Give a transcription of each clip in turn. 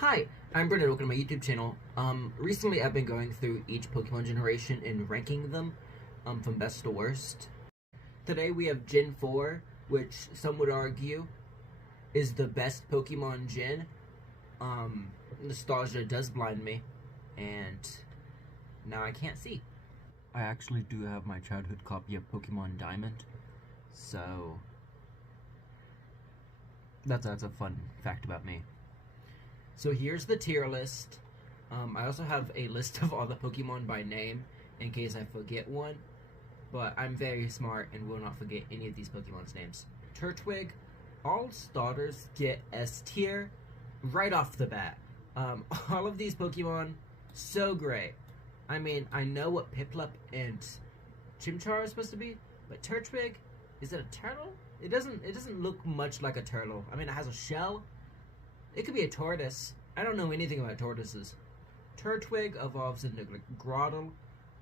Hi, I'm Brendan. Welcome to my YouTube channel. Recently I've been going through each Pokemon generation and ranking them, from best to worst. Today we have Gen 4, which some would argue is the best Pokemon gen. Nostalgia does blind me, and now I can't see. I actually do have my childhood copy of Pokemon Diamond, so that's a fun fact about me. So here's the tier list. I also have a list of all the Pokemon by name in case I forget one, but I'm very smart and will not forget any of these Pokemon's names. Turtwig, all starters get S tier right off the bat. All of these Pokemon, so great. I mean, I know what Piplup and Chimchar are supposed to be, but Turtwig, is it a turtle? It doesn't look much like a turtle. I mean, it has a shell. It could be a tortoise. I don't know anything about tortoises. Turtwig evolves into Grotle,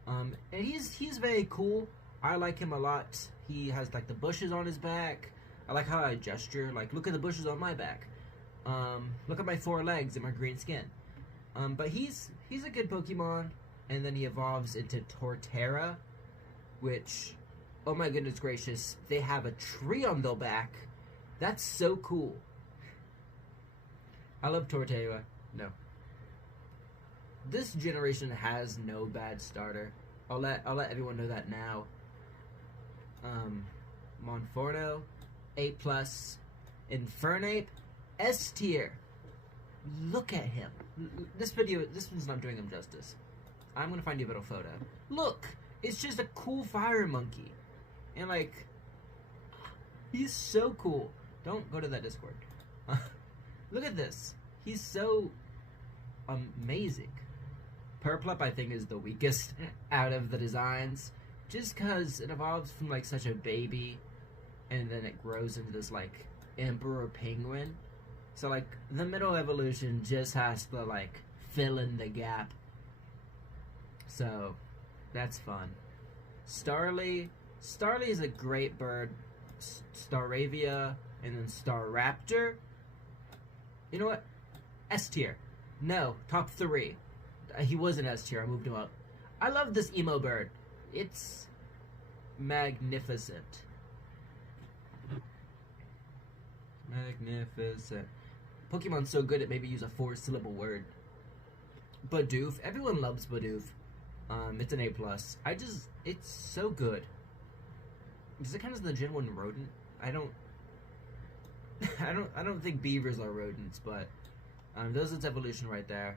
and he's very cool. I like him a lot. He has like the bushes on his back. I like how I gesture. Like, look at the bushes on my back. Look at my 4 legs and my green skin. But he's a good Pokemon. And then he evolves into Torterra, which, oh my goodness gracious, they have a tree on their back. That's so cool. I love Torterra. No. This generation has no bad starter. I'll let everyone know that now. Monferno, A+, Infernape, S tier. Look at him. This one's not doing him justice. I'm gonna find you a better photo. Look, it's just a cool fire monkey, and like, he's so cool. Don't go to that Discord. Look at this. He's so amazing. Purplup, I think, is the weakest out of the designs, just because it evolves from like such a baby, and then it grows into this like emperor penguin. So like the middle evolution just has to like fill in the gap. So that's fun. Starly is a great bird. Staravia and then Staraptor. You know what? S tier. No, top 3. He was an S tier. I moved him up. I love this emo bird. It's magnificent. Magnificent. Pokemon's so good it maybe use a 4-syllable word. Bidoof. Everyone loves Bidoof. It's an A+. It's so good. Does it count as the Gen 1 rodent? I don't think beavers are rodents, but there's its evolution right there.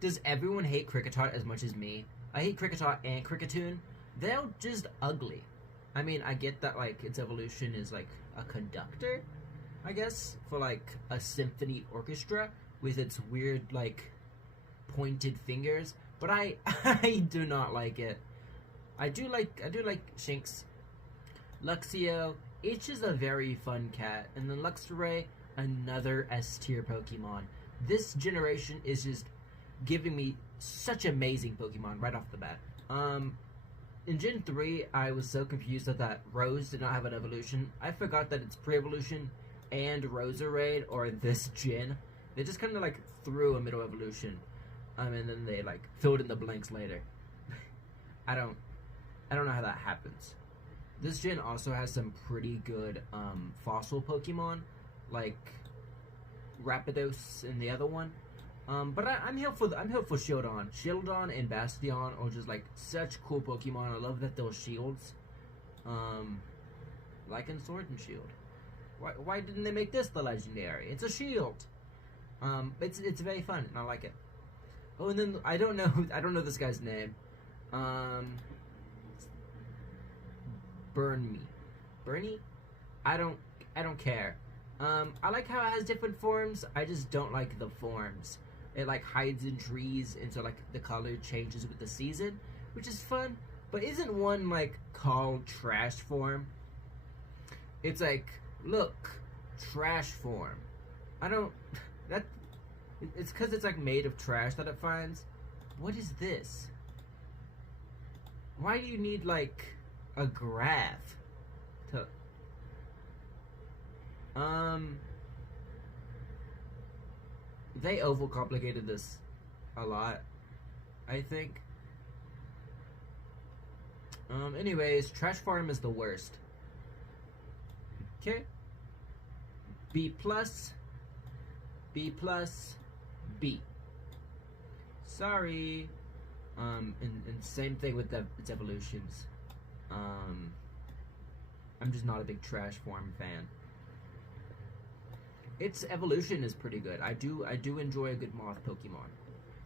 Does everyone hate Kricketot as much as me? I hate Kricketot and Kricketune. They're just ugly. I mean, I get that like its evolution is like a conductor, I guess, for like a symphony orchestra with its weird like pointed fingers, but I do not like it. I do like Shinx. Luxio, H is a very fun cat, and then Luxray, another S tier Pokemon. This generation is just giving me such amazing Pokemon right off the bat. In Gen 3, I was so confused that Rose did not have an evolution. I forgot that it's pre-evolution and Roserade, or this gen. They just kind of like threw a middle evolution, and then they like filled in the blanks later. I don't know how that happens. This gen also has some pretty good fossil Pokemon, like Rapidos and the other one. But I'm here for Shieldon. Shieldon and Bastion are just like such cool Pokemon. I love that they're shields, like in Sword and Shield. Why didn't they make this the legendary? It's a shield. It's very fun and I like it. Oh, and then I don't know this guy's name. Bernie? I don't care. I like how it has different forms. I just don't like the forms. It like hides in trees, and so like the color changes with the season, which is fun. But isn't one like called trash form? It's like, look, trash form. It's because it's like made of trash that it finds. What is this? Why do you need like a graph to they overcomplicated this a lot, I think. Anyways, Trash Farm is the worst. Okay. B plus, B plus, B. Sorry. And same thing with its evolutions. I'm just not a big Trash Farm fan. Its evolution is pretty good. I do enjoy a good moth Pokemon.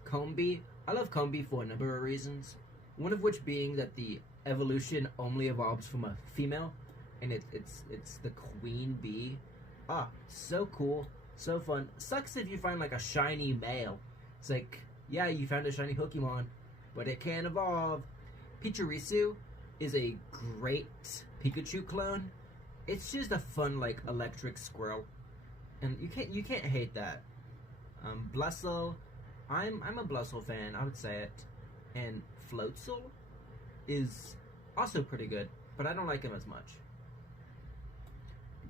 Combee, I love Combee for a number of reasons. One of which being that the evolution only evolves from a female, and it's the queen bee. Ah, so cool, so fun. Sucks if you find like a shiny male. It's like, yeah, you found a shiny Pokemon, but it can't evolve. Pachirisu is a great Pikachu clone. It's just a fun like electric squirrel, and you can't hate that. Blustle, I'm a Blustle fan. I would say it, and Floatzel is also pretty good, but I don't like him as much.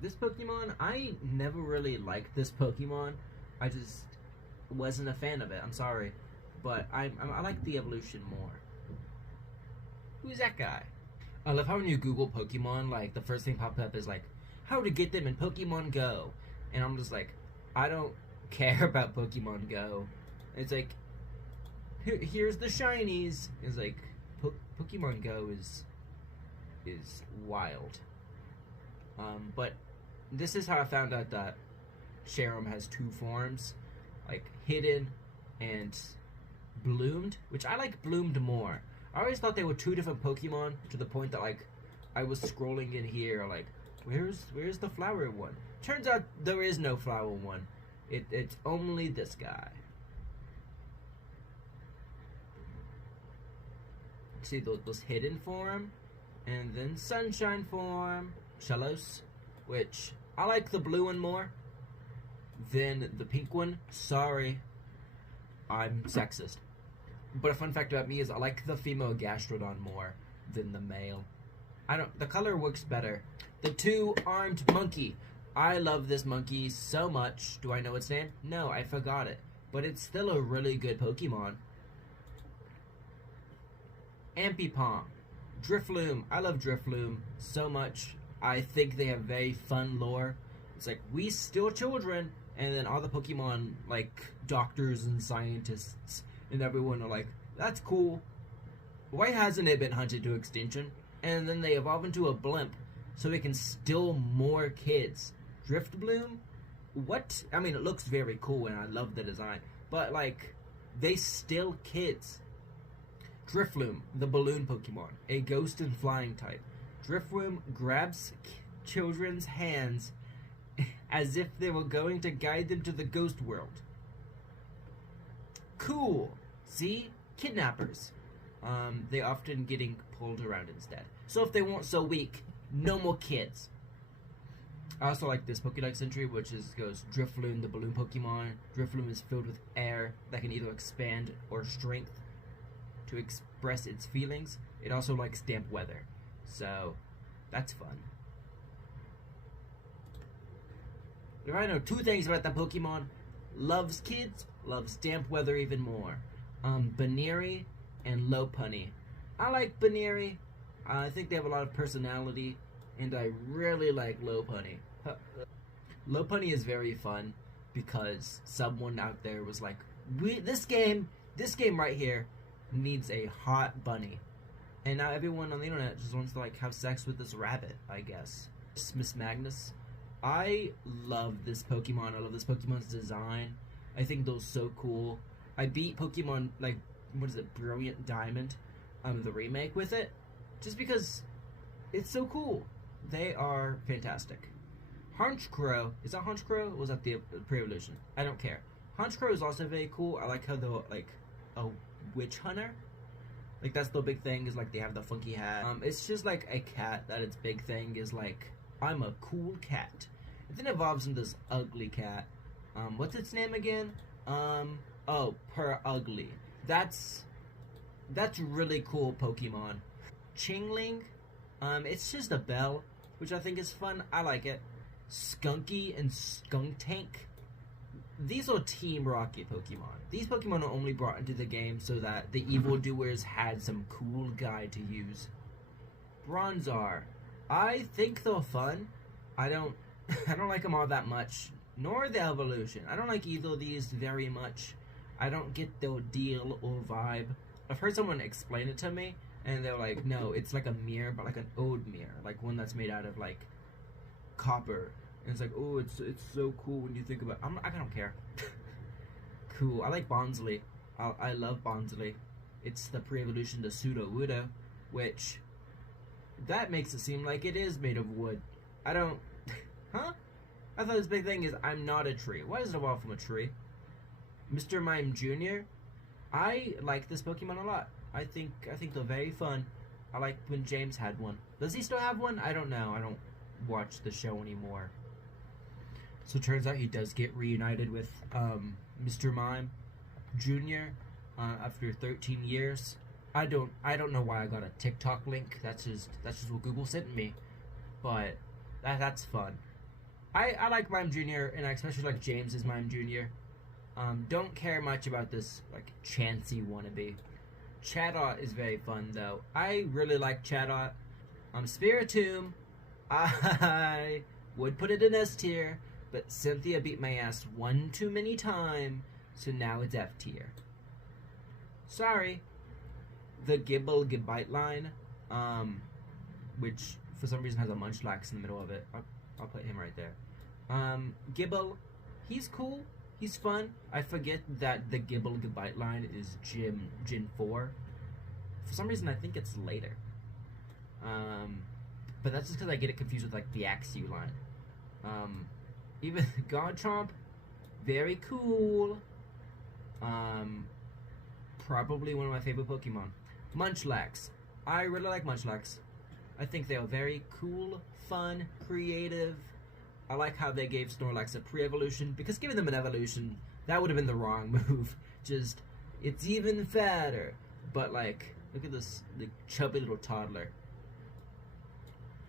This Pokemon, I never really liked this Pokemon. I just wasn't a fan of it. I'm sorry, but I like the evolution more. Who's that guy? I love how when you Google Pokemon, like the first thing pops up is like how to get them in Pokemon Go, and I'm just like, I don't care about Pokemon Go. It's like, here's the shinies. It's like Pokemon Go is wild. But this is how I found out that Cherim has two forms, like Hidden and Bloomed, which I like Bloomed more. I always thought they were two different Pokemon, to the point that like I was scrolling in here like, where's the flower one? Turns out there is no flower one. It's only this guy. See those Hidden form, and then Sunshine form, Shellos, which I like the blue one more than the pink one. Sorry, I'm sexist. But a fun fact about me is I like the female Gastrodon more than the male. The color works better. The two-armed monkey. I love this monkey so much. Do I know its name? No, I forgot it. But it's still a really good Pokemon. Ambipom. Drifloon. I love Drifloon so much. I think they have very fun lore. It's like, we still children, and then all the Pokemon, like, doctors and scientists and everyone are like, that's cool. Why hasn't it been hunted to extinction? And then they evolve into a blimp so it can steal more kids. Driftbloom? What? I mean, it looks very cool and I love the design, but like, they steal kids. Drifloon, the balloon Pokemon, a ghost and flying type. Drifloon grabs children's hands as if they were going to guide them to the ghost world. Cool. See? Kidnappers. They often getting pulled around instead. So if they weren't so weak, no more kids. I also like this Pokédex entry, which goes Drifloon, the balloon Pokemon. Drifloon is filled with air that can either expand or strength to express its feelings. It also likes damp weather, so that's fun. If I know two things about that Pokemon, loves kids, loves damp weather even more. Baneri and Lopunny. I like Baneri. I think they have a lot of personality, and I really like Lopunny. Lopunny is very fun because someone out there was like, this game right here needs a hot bunny, and now everyone on the internet just wants to like have sex with this rabbit, I guess. Miss Magnus. I love this Pokemon. I love this Pokemon's design. I think those so cool. I beat Pokemon, like, what is it, Brilliant Diamond, the remake with it, just because it's so cool. They are fantastic. Honchkrow, is that Honchkrow, or was that the pre-evolution? I don't care. Honchkrow is also very cool. I like how they're, like, a witch hunter. Like, that's the big thing, is, like, they have the funky hat. It's just, like, a cat that its big thing is, like, I'm a cool cat. It then evolves into this ugly cat. What's its name again? Oh, Purugly. That's really cool Pokemon. Chingling, it's just a bell, which I think is fun. I like it. Skunky and Skuntank. these are Team Rocket Pokemon. These Pokemon are only brought into the game so that the evildoers had some cool guy to use. Bronzor. I think they're fun. I don't I don't like them all that much, nor the evolution. I don't like either of these very much. I don't get the deal or vibe. I've heard someone explain it to me, and they're like, no, it's like a mirror, but like an old mirror, like one that's made out of like copper. And it's like, oh, it's so cool when you think about it. I don't care. Cool. I like Bonsly. I love Bonsly. It's the pre-evolution to Sudowoodo, which that makes it seem like it is made of wood. I don't. Huh? I thought this big thing is I'm not a tree. Why does it evolve from a tree? Mr. Mime Jr. I like this Pokemon a lot. I think they're very fun. I like when James had one. Does he still have one? I don't know. I don't watch the show anymore. So it turns out he does get reunited with Mr. Mime Jr. After 13 years. I don't know why I got a TikTok link. That's just what Google sent me. But that's fun. I like Mime Jr. and I especially like James's Mime Jr. Don't care much about this like Chansey wannabe. Chatot is very fun though. I really like Chatot. Spiritomb, I would put it in S tier, but Cynthia beat my ass one too many times, so now it's F tier. Sorry. The Gible line, which for some reason has a Munchlax in the middle of it. I'll put him right there. Gible, he's cool. He's fun. I forget that the Gible line is Gen 4. For some reason, I think it's later. But that's just because I get it confused with like the Axew line. Even Garchomp, very cool. Probably one of my favorite Pokemon. Munchlax. I really like Munchlax. I think they are very cool, fun, creative. I like how they gave Snorlax a pre-evolution, because giving them an evolution, that would have been the wrong move. Just, it's even fatter. But like, look at this, the chubby little toddler.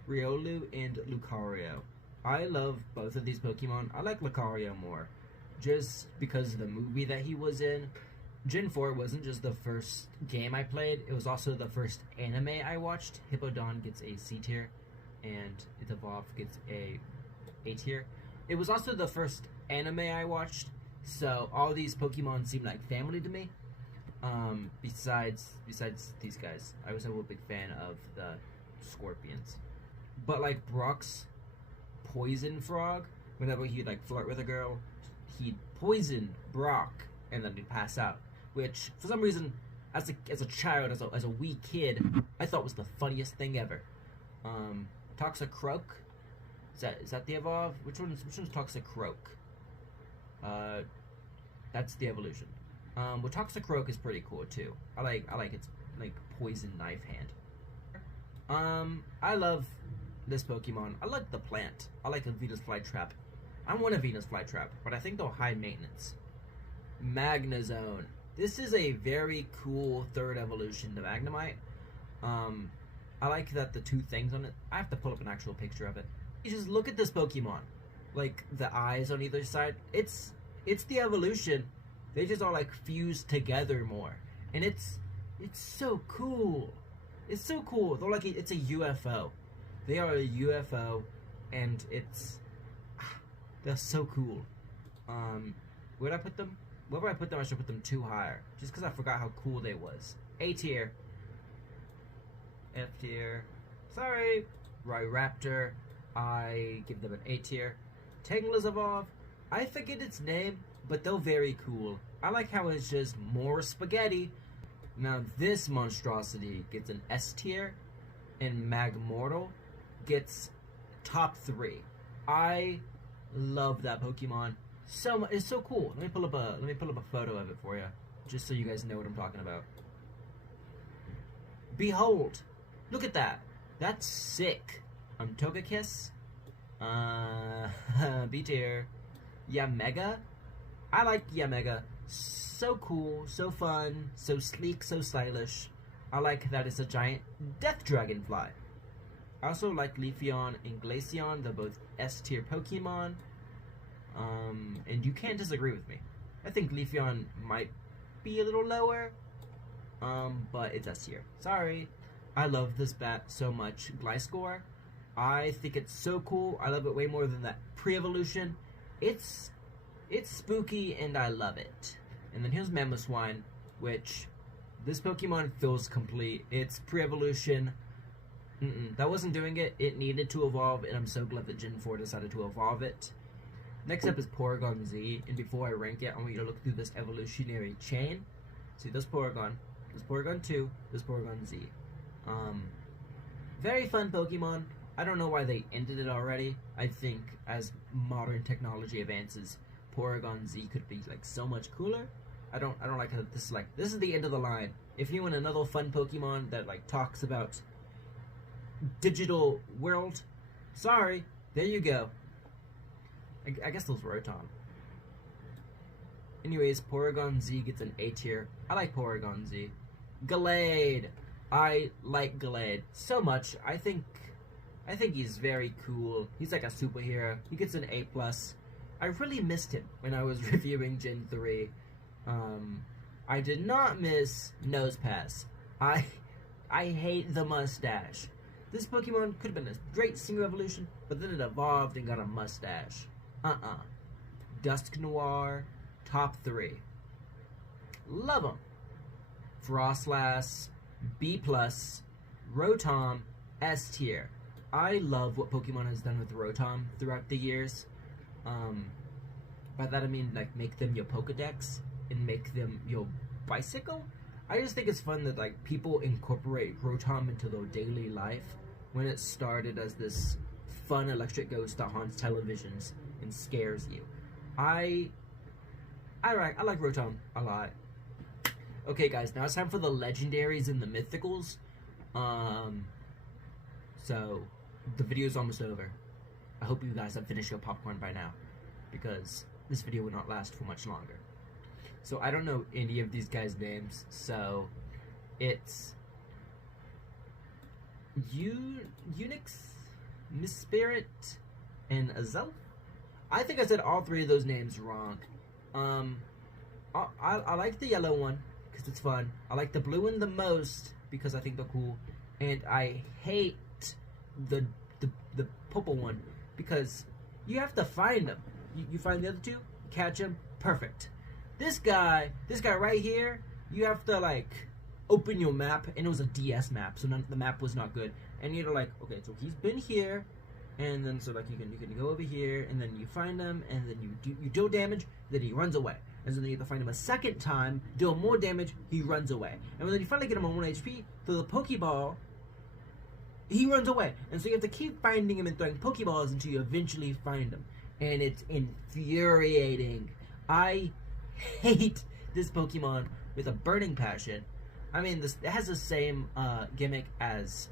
Riolu and Lucario. I love both of these Pokemon. I like Lucario more, just because of the movie that he was in. Gen 4 wasn't just the first game I played, it was also the first anime I watched. Hippowdon gets a C tier, and It Evolved gets a tier. It was also the first anime I watched, so all these Pokemon seem like family to me. Besides these guys. I was a big fan of the Scorpions. But like Brock's Poison Frog, whenever he'd like flirt with a girl, he'd poison Brock and then he'd pass out. Which, for some reason, as a child, as a wee kid, I thought was the funniest thing ever. Toxicroak, is that the evolve? Which one's Toxicroak? That's the evolution. Well, Toxicroak is pretty cool too. I like its like poison knife hand. I love this Pokemon. I like the plant. I like a Venus Flytrap. I want a Venus Flytrap, but I think they're high maintenance. Magnezone. This is a very cool third evolution to Magnemite. I like that the two things on it. I have to pull up an actual picture of it. You just look at this Pokemon. Like the eyes on either side. It's the evolution. They just are like fused together more. And it's so cool. It's so cool. They're like it's a UFO. They are a UFO, and they're so cool. Where'd I put them? Wherever I put them, I should put them too higher. Just because I forgot how cool they was. A tier. F tier. Sorry. Rhyraptor. I give them an A tier. Tangela's Evolve. I forget its name, but they're very cool. I like how it's just more spaghetti. Now this monstrosity gets an S tier, and Magmortal gets top 3. I love that Pokemon. It's so cool. Let me pull up a photo of it for you, just so you guys know what I'm talking about. Behold, look at that. That's sick. Togekiss. B tier. Yamega. I like Yamega. So cool, so fun, so sleek, so stylish. I like that it's a giant death dragonfly. I also like Leafeon and Glaceon. They're both S tier Pokemon. And you can't disagree with me. I think Leafeon might be a little lower, but it's S tier. Sorry. I love this bat so much. Gliscor, I think it's so cool. I love it way more than that pre-evolution. It's spooky and I love it. And then here's Mamoswine, which this Pokemon feels complete. It's pre-evolution. That wasn't doing it. It needed to evolve, and I'm so glad that Gen 4 decided to evolve it. Next up is Porygon Z, and before I rank it, I want you to look through this evolutionary chain. See, this Porygon 2, this Porygon Z. Very fun Pokemon. I don't know why they ended it already. I think as modern technology advances, Porygon Z could be like so much cooler. I don't like how this is the end of the line. If you want another fun Pokemon that like talks about digital world, sorry, there you go. I guess those Rotom. Anyways, Porygon Z gets an A tier. I like Porygon Z. Gallade. I like Gallade so much. I think he's very cool. He's like a superhero. He gets an A+. I really missed him when I was reviewing Gen 3. I did not miss Nosepass. I hate the mustache. This Pokemon could have been a great single evolution, but then it evolved and got a mustache. Dusknoir, top 3. Love him. Frostlass, B+, Rotom, S tier. I love what Pokemon has done with Rotom throughout the years. By that I mean like make them your Pokedex and make them your bicycle. I just think it's fun that like people incorporate Rotom into their daily life when it started as this fun electric ghost that haunts televisions and scares you. I like Rotom a lot. Okay guys, now it's time for the legendaries and the mythicals. So the video's almost over. I hope you guys have finished your popcorn by now, because this video will not last for much longer. So I don't know any of these guys' names, so it's Unix, Misspirit, and Azelf. I think I said all 3 of those names wrong. I like the yellow one because it's fun. I like the blue one the most because I think they're cool, and I hate the purple one because you have to find them. You find the other 2, catch them, perfect. This guy right here, you have to like open your map, and it was a DS map, so the map was not good. And you're like, okay, so he's been here, and then so like you can go over here, and then you find him, and then you deal damage, then he runs away, and so then you have to find him a second time, deal more damage, he runs away, and then you finally get him on 1 HP, throw the Pokeball, he runs away, and so you have to keep finding him and throwing Pokeballs until you eventually find him, and it's infuriating. I hate this Pokemon with a burning passion. I mean, it has the same gimmick as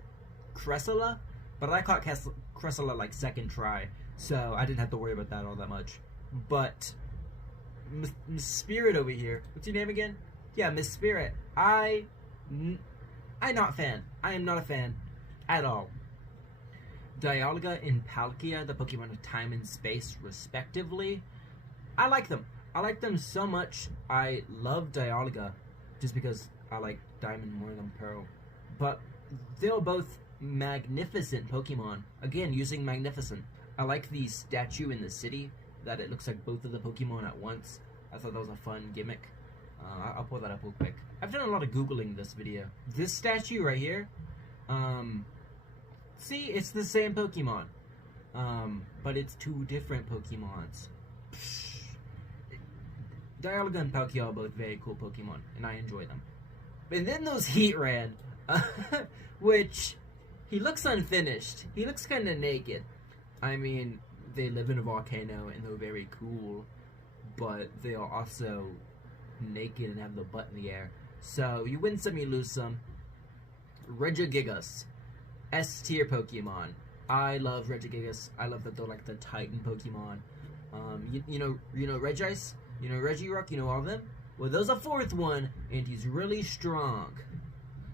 Cressula, but I caught Cressula like second try, so I didn't have to worry about that all that much. But Miss Spirit over here, what's your name again? Yeah, Miss Spirit. I'm not a fan. I am not a fan at all. Dialga and Palkia, the Pokemon of time and space, respectively. I like them. I like them so much. I love Dialga just because I like Diamond more than Pearl. But they're both magnificent Pokemon. Again, using magnificent. I like the statue in the city, that it looks like both of the Pokemon at once. I thought that was a fun gimmick. I'll pull that up real quick. I've done a lot of Googling this video. This statue right here, see, it's the same Pokemon. But it's 2 different Pokemons. Dialga and Palkia are both very cool Pokemon, and I enjoy them. And then those Heatran, which, he looks unfinished. He looks kind of naked. I mean, they live in a volcano, and they're very cool, but they are also naked and have the butt in the air. So, you win some, you lose some. Regigigas, S tier Pokemon. I love Regigigas. I love that they're like the Titan Pokemon. You know Regice? You know Regirock? You know all of them? Well, there's a 4th one, and he's really strong.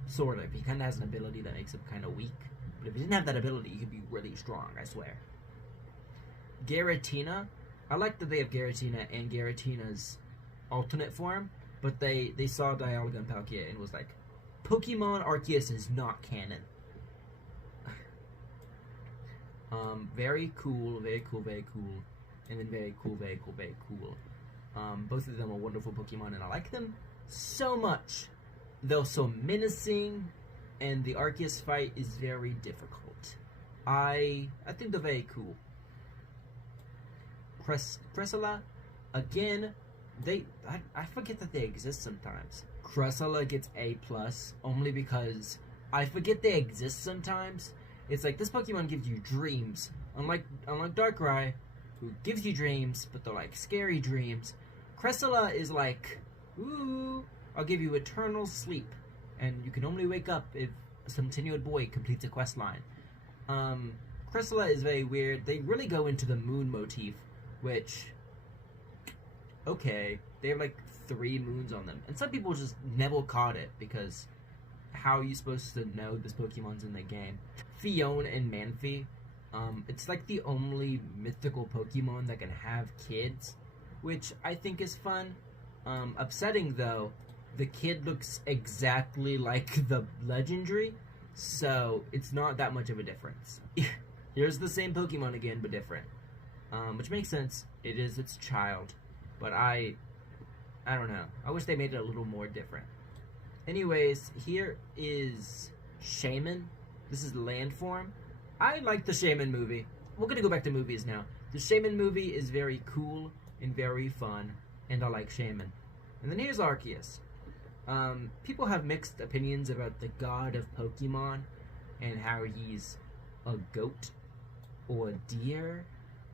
Sort of. He kind of has an ability that makes him kind of weak. But if he didn't have that ability, he could be really strong, I swear. Giratina. I like that they have Giratina and Giratina's alternate form, but they saw Dialga and Palkia and was like, Pokemon Arceus is not canon. Very cool, very cool, very cool, and then very cool, very cool, very cool. Both of them are wonderful Pokemon, and I like them so much. They're so menacing, and the Arceus fight is very difficult. I think they're very cool. Cressala, again, I forget that they exist sometimes. Cressala gets A+, only because I forget they exist sometimes. It's like, this Pokemon gives you dreams. Unlike Darkrai, who gives you dreams, but they're like scary dreams. Cressala is like, ooh, I'll give you eternal sleep, and you can only wake up if some tenured boy completes a quest line. Cressala is very weird. They really go into the moon motif, which, okay, they have like 3 moons on them, and some people just never caught it because how are you supposed to know this Pokemon's in the game? Phione and Manphy, it's like the only mythical Pokemon that can have kids, which I think is fun. Upsetting though, the kid looks exactly like the legendary, so it's not that much of a difference. Here's the same Pokemon again, but different. Which makes sense. It is its child, but I don't know. I wish they made it a little more different. Anyways, here is Shaman. This is land form. I like the Shaman movie. We're gonna go back to movies now. The Shaman movie is very cool and very fun, and I like Shaman. And then here's Arceus. People have mixed opinions about the god of Pokemon and how he's a goat or a deer.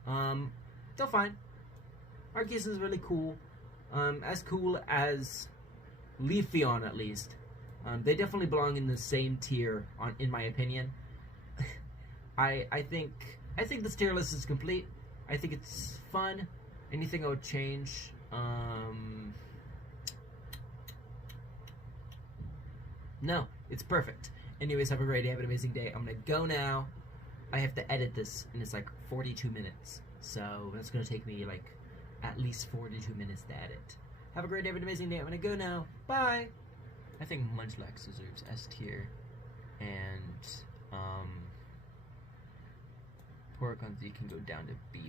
They're fine. Arceus is really cool. As cool as Leafeon, at least. They definitely belong in the same tier, in my opinion. I think this tier list is complete. I think it's fun. Anything I would change? No, it's perfect. Anyways, have a great day. Have an amazing day. I'm gonna go now. I have to edit this, and it's like 42 minutes. So that's gonna take me like at least 42 minutes to edit. Have a great day. Have an amazing day. I'm gonna go now. Bye. I think Munchlax deserves S tier, and Porygon Z can go down to B+.